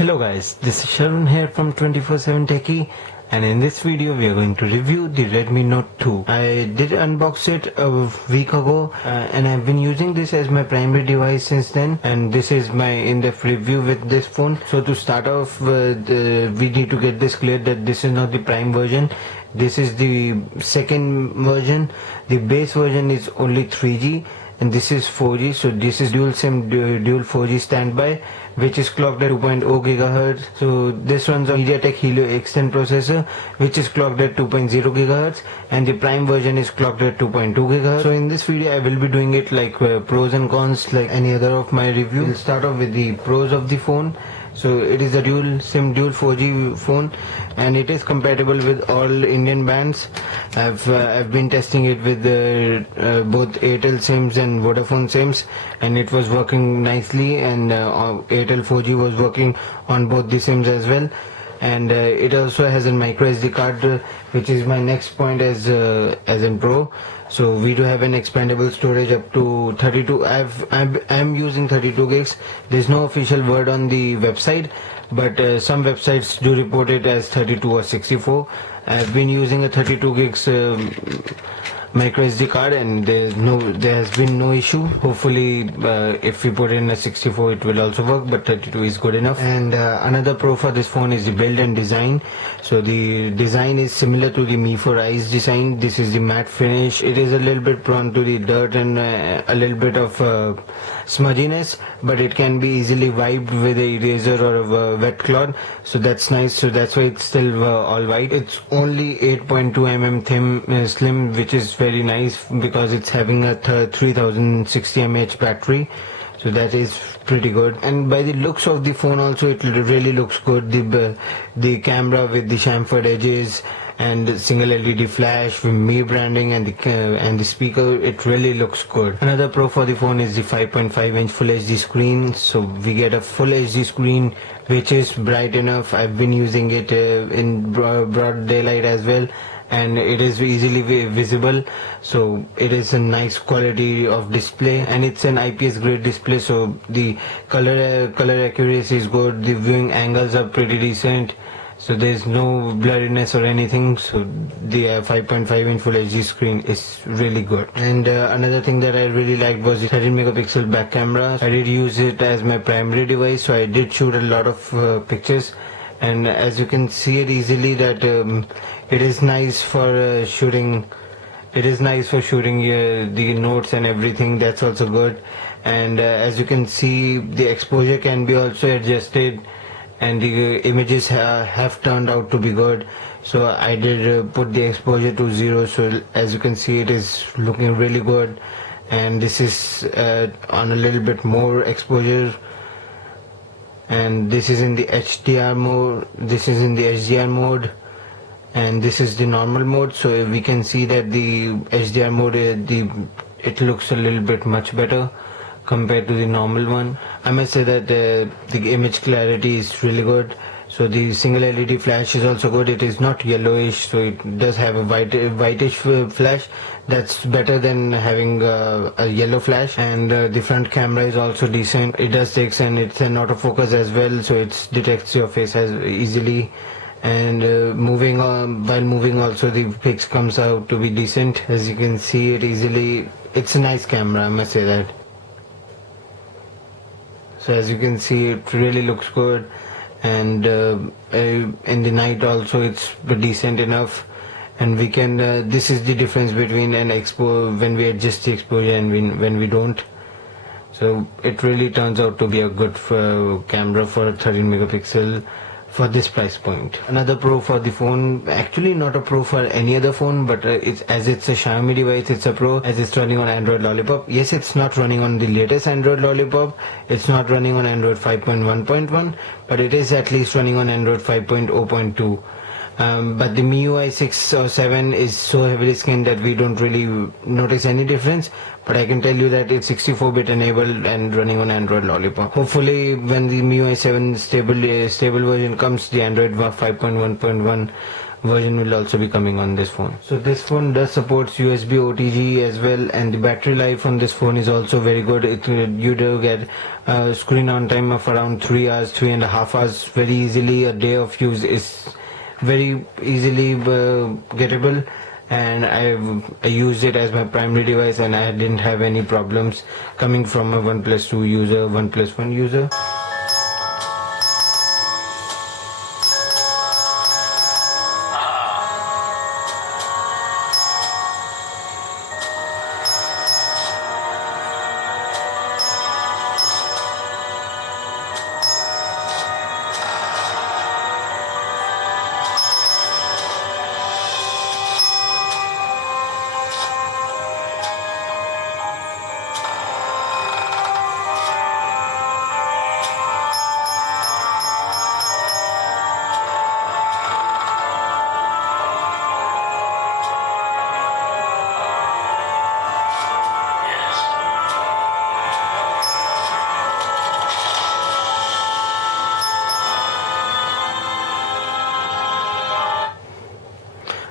Hello guys, this is Sharon here from 24/7 Techie, and in this video we are going to review the Redmi Note 2. I did unbox it a week ago and I've been using this as my primary device since then, and this is my in-depth review with this phone. So to start off, we need to get this clear that this is not the prime version. This is the second version. The base version is only 3G and this is 4G, so this is dual SIM dual 4G standby, which is clocked at 2.0 GHz. So this runs on MediaTek Helio X10 processor, which is clocked at 2.0 GHz, and the prime version is clocked at 2.2 GHz. So in this video I will be doing it like pros and cons like any other of my review. We'll start off with the pros of the phone. So it is a dual SIM dual 4G phone and it is compatible with all Indian bands. I've been testing it with both Airtel SIMs and Vodafone SIMs, and it was working nicely, and Airtel 4G was working on both the SIMs as well. And it also has a micro SD card, which is my next point as in pro. So we do have an expandable storage up to 32. I'm using 32 gigs. There's no official word on the website, but some websites do report it as 32 or 64. I've been using a 32 gigs micro SD card, and there has been no issue. Hopefully if we put in a 64 it will also work, but 32 is good enough. And another pro for this phone is the build and design. So the design is similar to the Mi 4i's design. This is the matte finish. It is a little bit prone to the dirt and a little bit of smudginess, but it can be easily wiped with a eraser or a wet cloth, so that's nice. So that's why it's still all white. It's only 8.2 mm slim, which is very nice because it's having a 3060 mAh battery, so that is pretty good. And by the looks of the phone also, it really looks good. The camera with the chamfered edges and single LED flash with Mi branding and the speaker, it really looks good. Another pro for the phone is the 5.5-inch Full HD screen. So we get a Full HD screen which is bright enough. I've been using it in broad daylight as well, and it is easily visible. So it is a nice quality of display, and it's an IPS grade display, so the color accuracy is good. The viewing angles are pretty decent, so there's no blurriness or anything. So the 5.5-inch Full HD screen is really good. And another thing that I really liked was the 13 megapixel back camera. I did use it as my primary device, so I did shoot a lot of pictures, and as you can see it easily that it is nice for shooting. It is nice for shooting the notes and everything. That's also good. And as you can see, the exposure can be also adjusted, and the images have turned out to be good. So I did put the exposure to 0, so as you can see it is looking really good. And this is on a little bit more exposure, and this is in the HDR mode, this is in the HDR mode, and this is the normal mode. So we can see that the HDR mode, it looks a little bit much better compared to the normal one. I must say that the image clarity is really good. So the single LED flash is also good. It is not yellowish, so it does have a whitish flash. That's better than having a yellow flash. And the front camera is also decent. It does take, and it's an autofocus as well, so it detects your face as easily. And while moving also, the pics comes out to be decent. As you can see it easily, it's a nice camera, I must say that. So as you can see, it really looks good, and in the night also it's decent enough. And we can this is the difference between an when we adjust the exposure and when we don't. So it really turns out to be a good camera for a 13 megapixel for this price point. Another pro for the phone, actually not a pro for any other phone, but it's a Xiaomi device, it's a pro as it's running on Android Lollipop. Yes, it's not running on the latest Android Lollipop, it's not running on Android 5.1.1, but it is at least running on Android 5.0.2. But the MIUI 6 or 7 is so heavily skinned that we don't really notice any difference. But I can tell you that it's 64-bit enabled and running on Android Lollipop. Hopefully when the MIUI 7 stable version comes, the Android 5.1.1 version will also be coming on this phone. So this phone does supports USB OTG as well, and the battery life on this phone is also very good. You do get a screen on time of around 3 hours, 3.5 hours very easily. A day of use is very easily gettable, and I used it as my primary device, and I didn't have any problems coming from a OnePlus 2 user, OnePlus 1 user.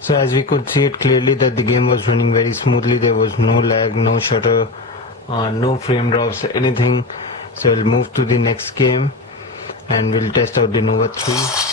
So as we could see it clearly that the game was running very smoothly. There was no lag, no shutter, no frame drops, anything. So we'll move to the next game and we'll test out the Nova 3.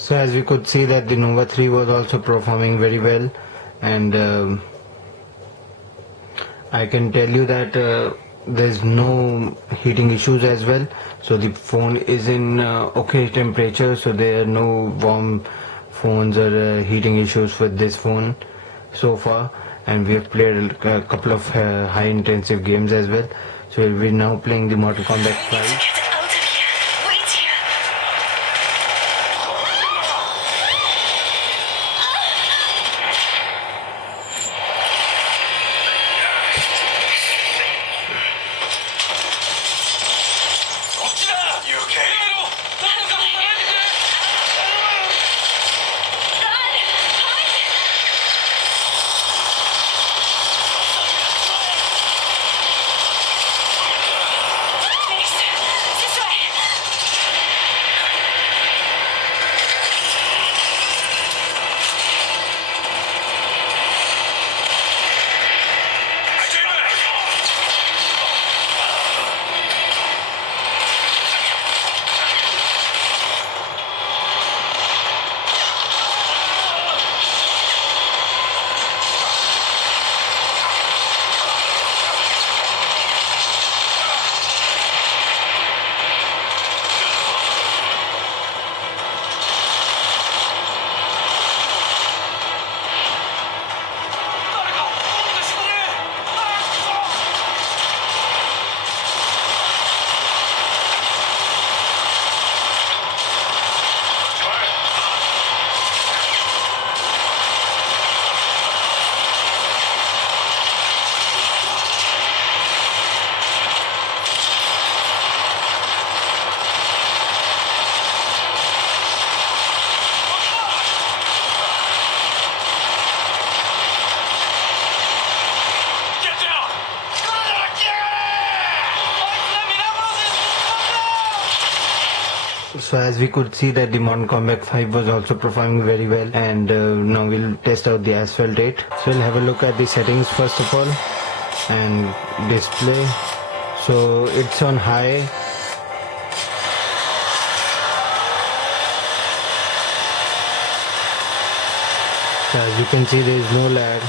So as we could see that the Nova 3 was also performing very well, and I can tell you that there's no heating issues as well. So the phone is in okay temperature, so there are no warm phones or heating issues with this phone so far, and we have played a couple of high intensive games as well. So we're now playing the Mortal Kombat 5. So as we could see that the Modern Combat 5 was also performing very well, and now we'll test out the asphalt rate. So we'll have a look at the settings first of all, and display. So it's on high. So as you can see, there is no lag.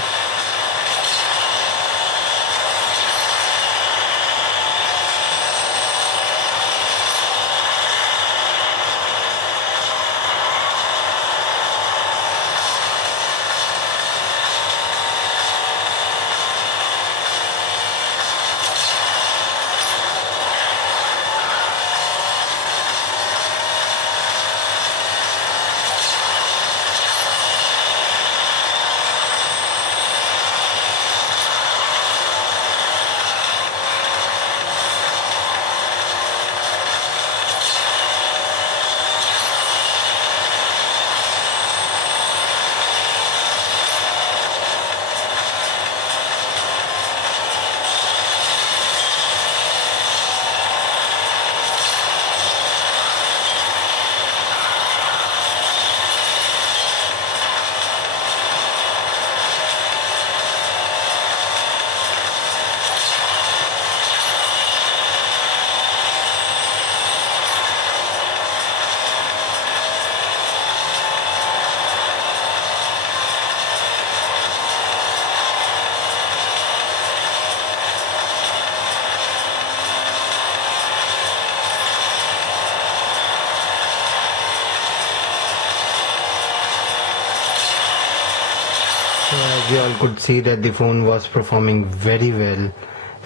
So as you all could see that the phone was performing very well,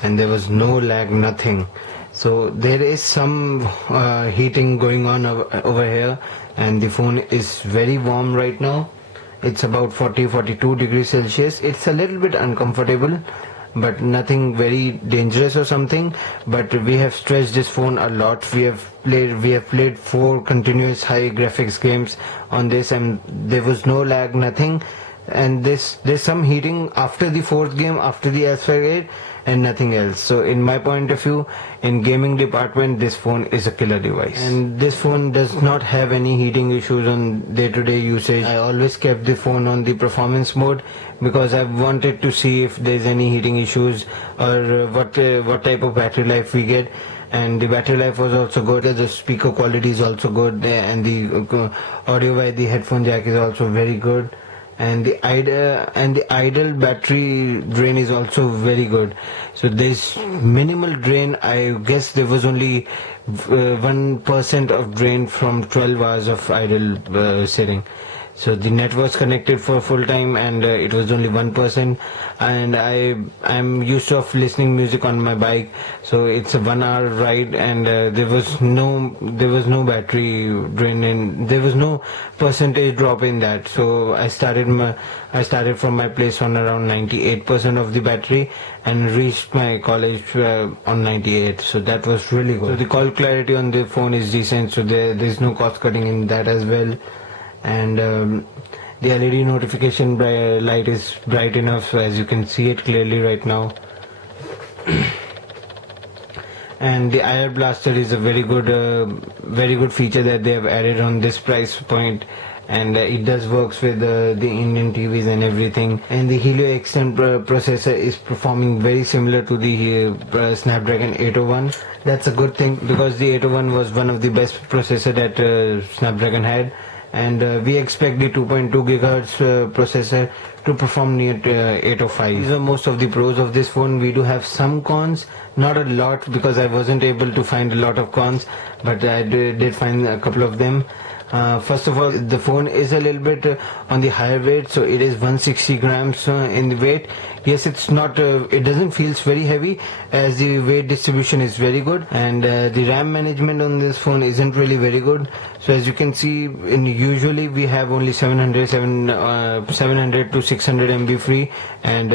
and there was no lag, nothing. So there is some heating going on over here, and the phone is very warm right now. It's about 40-42 degrees Celsius. It's a little bit uncomfortable, but nothing very dangerous or something. But we have stretched this phone a lot. We have played 4 continuous high graphics games on this, and there was no lag, nothing. And there's some heating after the 4th game, after the asphalt rate, and nothing else. So in my point of view, in gaming department, this phone is a killer device. And this phone does not have any heating issues on day-to-day usage. I always kept the phone on the performance mode because I wanted to see if there's any heating issues, or what type of battery life we get. And the battery life was also good. The speaker quality is also good, and the audio by the headphone jack is also very good. And the idle battery drain is also very good. So there's minimal drain. I guess there was only 1% of drain from 12 hours of idle sitting. So the net was connected for full time, and it was only 1%. And I'm used to of listening music on my bike, so it's a 1 hour ride, and there was no battery drain, and there was no percentage drop in that. So I started from my place on around 98% of the battery and reached my college on 98. So that was really good. So the call clarity on the phone is decent, so there's no cost cutting in that as well. And the LED notification light is bright enough, so as you can see it clearly right now. And the IR blaster is a very good feature that they have added on this price point, and it does works with the Indian TVs and everything. And the Helio X10 processor is performing very similar to the Snapdragon 801. That's a good thing, because the 801 was one of the best processor that Snapdragon had. And we expect the 2.2 GHz processor to perform near 805. These are most of the pros of this phone. We do have some cons, not a lot, because I wasn't able to find a lot of cons, but I did find a couple of them. First of all, the phone is a little bit on the higher weight, so it is 160 grams in the weight. Yes, it's not, it doesn't feel very heavy, as the weight distribution is very good, and the RAM management on this phone isn't really very good. So as you can see, usually we have only 700 to 600 MB free, and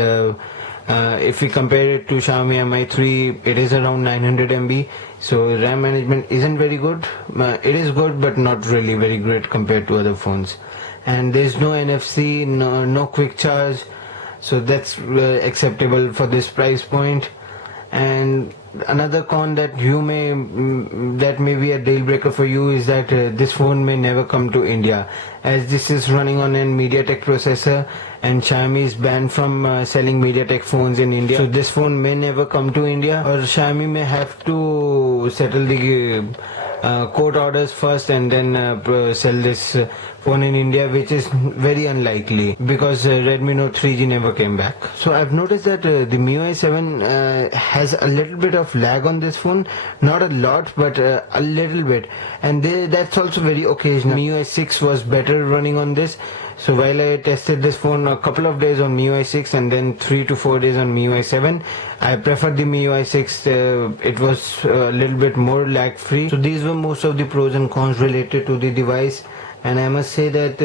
if we compare it to Xiaomi Mi 3, it is around 900 MB. So RAM management isn't very good. It is good, but not really very great compared to other phones. And there's no NFC, no quick charge, so that's acceptable for this price point. And another con that you may that may be a deal breaker for you is that this phone may never come to India, as this is running on a MediaTek processor and Xiaomi is banned from selling MediaTek phones in India. So this phone may never come to India, or Xiaomi may have to settle the court orders first and then sell this phone in India, which is very unlikely because Redmi Note 3G never came back. So I've noticed that the MIUI 7 has a little bit of lag on this phone, not a lot but a little bit, and that's also very occasional. MIUI 6 was better running on this. So while I tested this phone a couple of days on MIUI 6 and then 3 to 4 days on MIUI 7, I preferred the MIUI 6. It was a little bit more lag free. So these were most of the pros and cons related to the device, and I must say that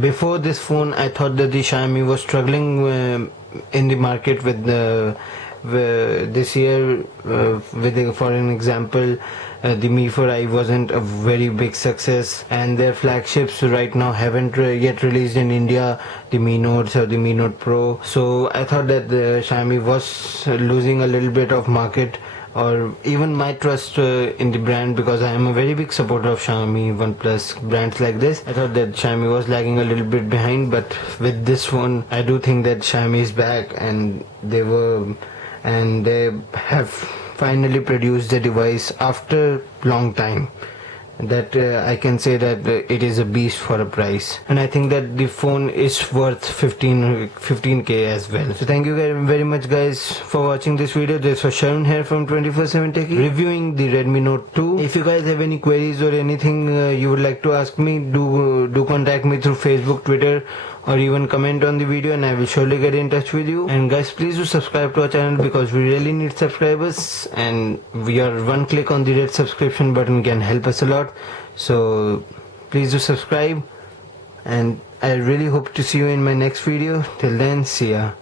before this phone I thought that the Xiaomi was struggling in the market with this year. For an example, the Mi 4i wasn't a very big success, and their flagships right now haven't yet released in India, the Mi Notes or the Mi Note Pro. So I thought that the Xiaomi was losing a little bit of market, or even my trust in the brand, because I am a very big supporter of Xiaomi, OnePlus, brands like this. I thought that Xiaomi was lagging a little bit behind, but with this phone I do think that Xiaomi is back, and they have finally produced the device after long time. That I can say that it is a beast for a price, and I think that the phone is worth 15k as well. So thank you very much guys for watching this video. This was Sharon here from 24/7 Techie reviewing the Redmi Note 2. If you guys have any queries or anything you would like to ask me, do contact me through Facebook, Twitter, or even comment on the video, and I will surely get in touch with you. And guys, please do subscribe to our channel because we really need subscribers, and your one click on the red subscription button can help us a lot. So please do subscribe, and I really hope to see you in my next video. Till then, see ya.